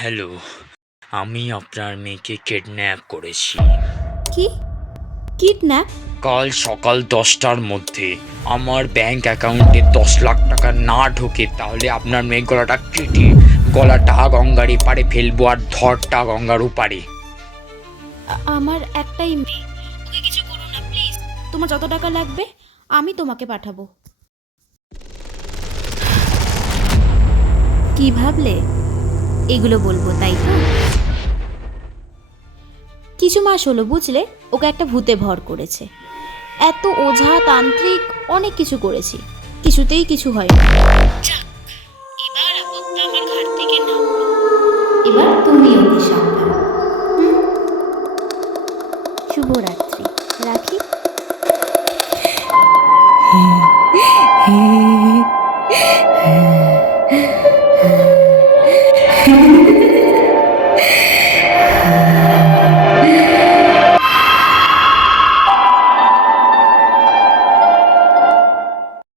Hello, আমি আপনার মেয়েকে কিডন্যাপ করেছি। কি? কিডন্যাপ? কাল সকাল 10টার মধ্যে আমার ব্যাংক অ্যাকাউন্টে 10 লাখ টাকা না ঢোকে তাহলে আপনার মেয়ে গলাটা কেটে গলাটা গঙ্গার এপারে ফেলবো আর ধরটা গঙ্গার ওপারে। আমার একটাই মেয়ে, ওকে কিছু করো না প্লিজ। তোমার যত টাকা লাগবে আমি তোমাকে পাঠাবো। কি ভাবলে এগুলো বলবো, তাই তো? কিছু মাস হলো বুঝলে, ওকে একটা ভূতে ভর করেছে। এত ওঝা তান্ত্রিক অনেক কিছু করেছি, কিছুতেই কিছু হয়নি।